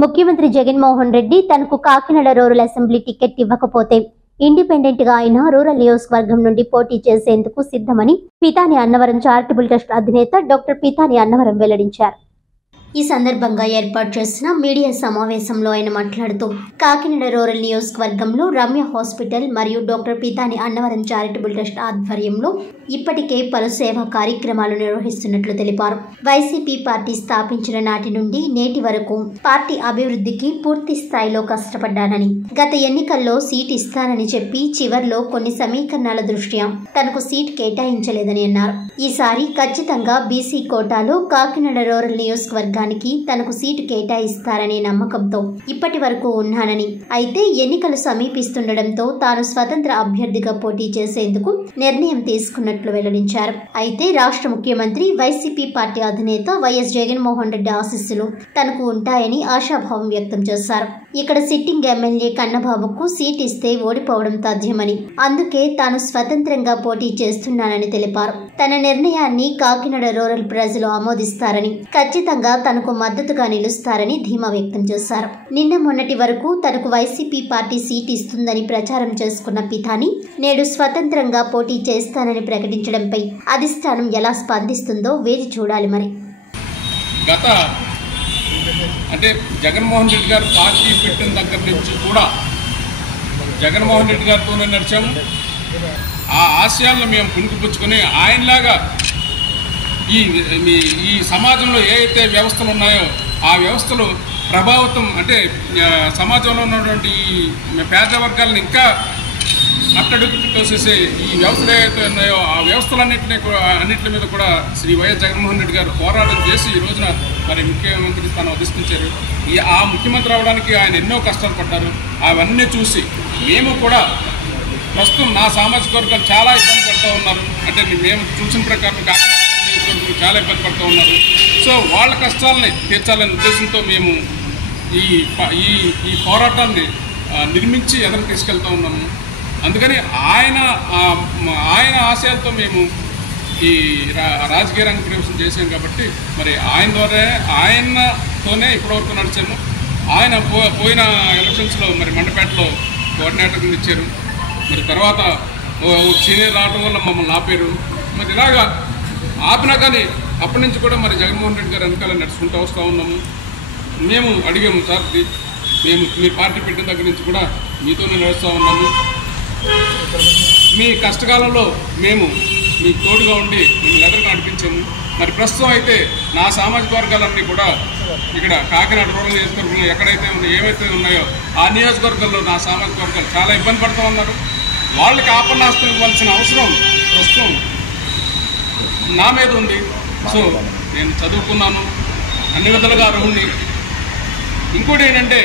ముఖ్యమంత్రి జగన్మోహన్ రెడ్డి తనకు Kakinada rural assembly ticket ఇవ్వకపోతే ఇండిపెండెంట్ గా అయిన రూరల్ నియోజకవర్గం నుండి పోటీ చేసేందుకు సిద్ధమని పితాని అన్నవరం చారిటబుల్ ట్రస్ట్ అధినేత డాక్టర్ పితాని అన్నవరం వెల్లడించారు. ఈ సందర్భంగా ఏర్పాటు చేసిన మీడియా సమావేశంలో ఆయన మాట్లాడుతూ కాకినాడ రూరల్ నియోజకవర్గంలో రమ్య హాస్పిటల్ మరియు doctor Pitani Annavaram charitable trust ఆధ్వర్యంలో ఇప్పటికే పలు సేవా కార్యక్రమాలు నిర్వహిస్తున్నట్లు తెలిపారు. వైసీపీ పార్టీ స్థాపించిన నాటి నుండి నేటి వరకు పార్టీ అభివృద్ధికి పూర్తి స్థాయిలో కష్టపడ్డానని, గత ఎన్నికల్లో సీట్ ఇస్తానని చెప్పి చివర్లో కొన్ని సమీకరణాల దృష్ట్యా తనకు సీట్ కేటాయించలేదని అన్నారు. ఈసారి ఖచ్చితంగా బీసీ కోటాలో కాకినాడ రూరల్ నియోజకవర్గానికి తనకు సీటు కేటాయిస్తారనే నమ్మకంతో ఇప్పటి వరకు ఉన్నానని, అయితే ఎన్నికలు సమీపిస్తుండటంతో తాను స్వతంత్ర అభ్యర్థిగా పోటీ చేసేందుకు నిర్ణయం తీసుకున్నట్లు వెల్లడించారు. అయితే రాష్ట్ర ముఖ్యమంత్రి వైసీపీ పార్టీ అధినేత వైఎస్ జగన్మోహన్ రెడ్డి ఆశీస్సులు తనకు ఉంటాయని ఆశాభావం వ్యక్తం చేశారు. ఇక్కడ సిట్టింగ్ ఎమ్మెల్యే కన్నబాబుకు సీట్ ఇస్తే ఓడిపోవడం తథ్యమని, అందుకే తాను స్వతంత్రంగా పోటీ చేస్తున్నానని తెలిపారు. తన నిర్ణయాన్ని కాకినాడ రూరల్ ప్రజలు ఆమోదిస్తారని, ఖచ్చితంగా తనకు మద్దతుగా నిలుస్తారని ధీమా వ్యక్తం చేశారు. నిన్న మొన్నటి వరకు తనకు వైసీపీ పార్టీ సీట్ ఇస్తుందని ప్రచారం చేసుకున్న పితాని నేడు స్వతంత్రంగా పోటీ చేస్తానని ప్రకటించడంపై అధిష్టానం ఎలా స్పందిస్తుందో వేచి చూడాలి. మరి అంటే జగన్మోహన్ రెడ్డి గారు పార్టీ పెట్టిన దగ్గర నుంచి కూడా జగన్మోహన్ రెడ్డి గారితోనే నడిచాము. ఆ ఆశయాలను మేము పుణికిపుచ్చుకొని ఆయనలాగా ఈ సమాజంలో ఏ అయితే వ్యవస్థలు ఉన్నాయో ఆ వ్యవస్థలు ప్రభావితం, అంటే సమాజంలో ఉన్నటువంటి పేద వర్గాలను ఇంకా అట్టడుగు తోసేసే ఈ వ్యవస్థలు ఏవైతే ఉన్నాయో ఆ వ్యవస్థలన్నింటి మీద కూడా శ్రీ వైఎస్ జగన్మోహన్ రెడ్డి గారు పోరాటం చేసి ఈ రోజున మరి ముఖ్యమంత్రి స్థానం అధిష్ఠించారు. ఆ ముఖ్యమంత్రి అవడానికి ఆయన ఎన్నో కష్టాలు పడ్డారు. అవన్నీ చూసి మేము కూడా ప్రస్తుతం నా సామాజిక వర్గాలు చాలా ఇబ్బంది పడుతూ ఉన్నారు. అంటే మేము చూసిన ప్రకారం కాకినాడ చాలా ఇబ్బంది పడుతూ ఉన్నారు. సో వాళ్ళ కష్టాలని తీర్చాలనే ఉద్దేశంతో మేము ఈ పోరాటాన్ని నిర్మించి ఎదురు తీసుకెళ్తూ ఉన్నాము. అందుకని ఆయన ఆశయాలతో మేము ఈ రాజకీయ రంగ ప్రవేశం చేసాం కాబట్టి మరి ఆయనతోనే ఇప్పటివరకు నడిచాము. ఆయన పోయిన ఎలక్షన్స్లో మరి మండపేటలో కోఆర్డినేటర్ కింద ఇచ్చారు. మరి తర్వాత సీనియర్ రావడం వల్ల మమ్మల్ని ఆపారు. మరి ఇలాగా ఆపినా కానీ అప్పటి నుంచి కూడా మరి జగన్మోహన్ రెడ్డి గారు వెనకాల నడుచుకుంటూ వస్తూ ఉన్నాము. మేము అడిగాము, సార్ మీ పార్టీ పెట్టిన దగ్గర నుంచి కూడా మీతోనే నడుస్తూ ఉన్నాము. మీ కష్టకాలంలో మేము మీకు తోడుగా ఉండి మిమ్మల్ని ఎదురుగా నడిపించాము. మరి ప్రస్తుతం అయితే నా సామాజిక వర్గాలన్నీ కూడా ఇక్కడ కాకినాడ రూరల్ నియోజకవర్గంలో ఎక్కడైతే ఏవైతే ఉన్నాయో ఆ నియోజకవర్గంలో నా సామాజిక వర్గాలు చాలా ఇబ్బంది పడుతూ ఉన్నారు. వాళ్ళకి ఆపన్నాస్తం ఇవ్వాల్సిన అవసరం ప్రస్తుతం నా మీద ఉంది. సో నేను చదువుకున్నాను, అన్ని విధాలుగా అర్హుణ్ణి. ఇంకోటి ఏంటంటే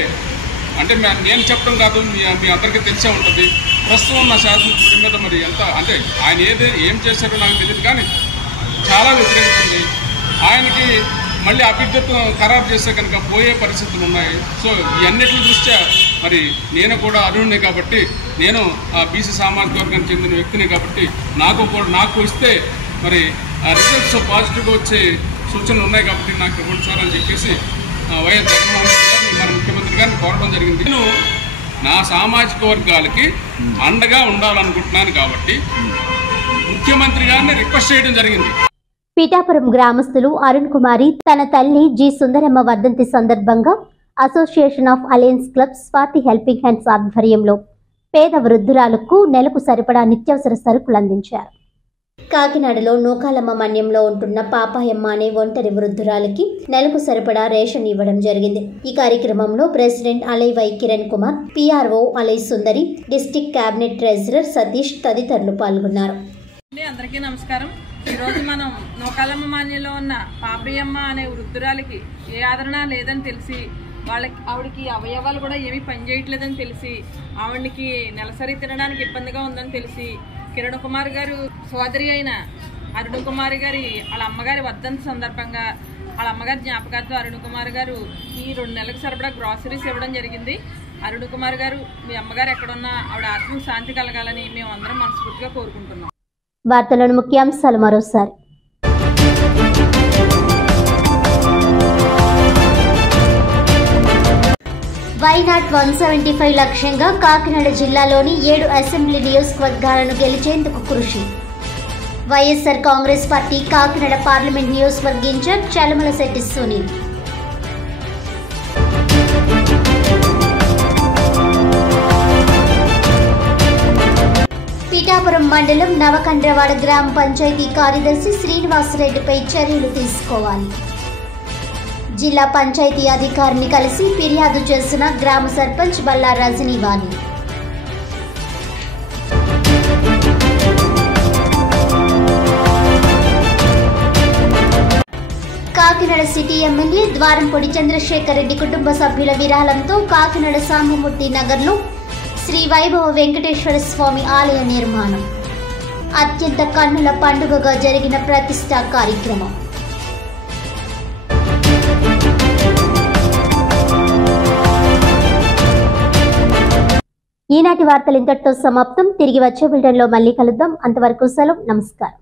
నేను చెప్పడం కాదు, మీ అందరికీ తెలిసే ఉంటుంది. ప్రస్తుతం నా శాసనసభ్యుడి మీద మరి ఎంత అంటే ఆయన ఏం చేశారో నాకు తెలియదు, కానీ చాలా వ్యతిరేకత ఉంది. ఆయనకి మళ్ళీ అభ్యర్థిత్వం ఖరారు చేస్తే కనుక పోయే పరిస్థితులు ఉన్నాయి. సో ఈ అన్నిటి దృష్ట్యా మరి నేను కూడా అర్హుడిని కాబట్టి, నేను ఆ బీసీ సామాజిక వర్గానికి చెందిన వ్యక్తిని కాబట్టి నాకు ఇస్తే మరి రిజల్ట్స్ పాజిటివ్గా వచ్చే సూచనలు ఉన్నాయి కాబట్టి నాకు ఇవ్వండి సార్ అని చెప్పేసి వైఎస్ జగన్మోహన్ రెడ్డి గారిని మన ముఖ్యమంత్రి గారిని కోరడం జరిగింది. నేను నా సామాజిక వర్గాలకి అండగా ఉండాలనుకుంటున్నాను కాబట్టి ముఖ్యమంత్రి గారిని రిక్వెస్ట్ చేయడం జరిగింది. పిఠాపురం గ్రామస్తులు అరుణ్ కుమారి తన తల్లి జి సుందరమ్మ వర్ధంతి సందర్భంగా association of alliance clubs party helping hands ఆధ్వర్యంలో పేద వృద్ధురాలకు నెలకు సరిపడా నిత్యావసర సరుకులు అందించారు. కాకినాడలో నూకాలమ్మ మన్యంలో ఉంటున్న పాపాయమ్మ అనే ఒంటరి వృద్ధురాలికి నెలకు సరిపడా రేషన్ ఇవ్వడం జరిగింది. ఈ కార్యక్రమంలో president Alai Y Kiran Kumar, PRO Alai Sundari, district cabinet treasurer Satish తదితరులు పాల్గొన్నారు. అందరికీ నమస్కారం. ఈరోజు మనం నూకాలమ్మ మాన్యంలో ఉన్న పాపయ్యమ్మ అనే వృద్ధురాలికి ఏ ఆదరణ లేదని తెలిసి, ఆవిడకి అవయవాలు కూడా ఏమీ పనిచేయట్లేదని తెలిసి, ఆవిడకి నెలసరి తినడానికి ఇబ్బందిగా ఉందని తెలిసి కిరణ్ కుమార్ గారు సోదరి అయిన అరుణ్ కుమార్ గారి వాళ్ళ అమ్మగారి వర్ధంతి సందర్భంగా వాళ్ళ అమ్మగారి జ్ఞాపకార్థం అరుణ్ కుమార్ గారు ఈ 2 నెలలకు సరిపడా గ్రాసరీస్ ఇవ్వడం జరిగింది. అరుణ్ కుమార్ గారు మీ అమ్మగారు ఎక్కడున్నా ఆవిడ ఆత్మకు శాంతి కలగాలని మేము అందరం మనస్ఫూర్తిగా కోరుకుంటున్నాం. వార్తలోని ముఖ్యాంశాలు మరోసారి. వైనాట్ 175 లక్ష్యంగా కాకినాడ జిల్లాలోని 7 అసెంబ్లీ నియోజకవర్గాలను గెలిచేందుకు కృషి. వైఎస్ఆర్ కాంగ్రెస్ పార్టీ కాకినాడ పార్లమెంట్ నియోజకవర్గ ఇన్ఛార్జ్ చలమలశెట్టి సునీల్. పిఠాపురం మండలం నవకండ్రవాడ గ్రామ పంచాయతీ కార్యదర్శి శ్రీనివాసరెడ్డిపై చర్యలు తీసుకోవాలి. జిల్లా పంచాయతీ అధికారిని కలిసి ఫిర్యాదు చేసిన గ్రామ సర్పంచ్ బల్లా రజనీవాణి. కాకినాడ సిటీ ఎమ్మెల్యే ద్వారంపొడి చంద్రశేఖర్ రెడ్డి కుటుంబ సభ్యుల విరాళంతో కాకినాడ సాంబమూర్తి నగర్లో శ్రీ వైభవ వెంకటేశ్వర స్వామి ఆలయ నిర్మాణం అత్యంత కన్నుల పండుగగా జరిగిన ప్రతిష్టా కార్యక్రమం. ఈనాటి వార్తలు ఇంతటితో సమాప్తం. తిరిగి వచ్చే బులెటిన్లో మళ్ళీ కలుద్దాం. అంతవరకు సెలవు. నమస్కారం.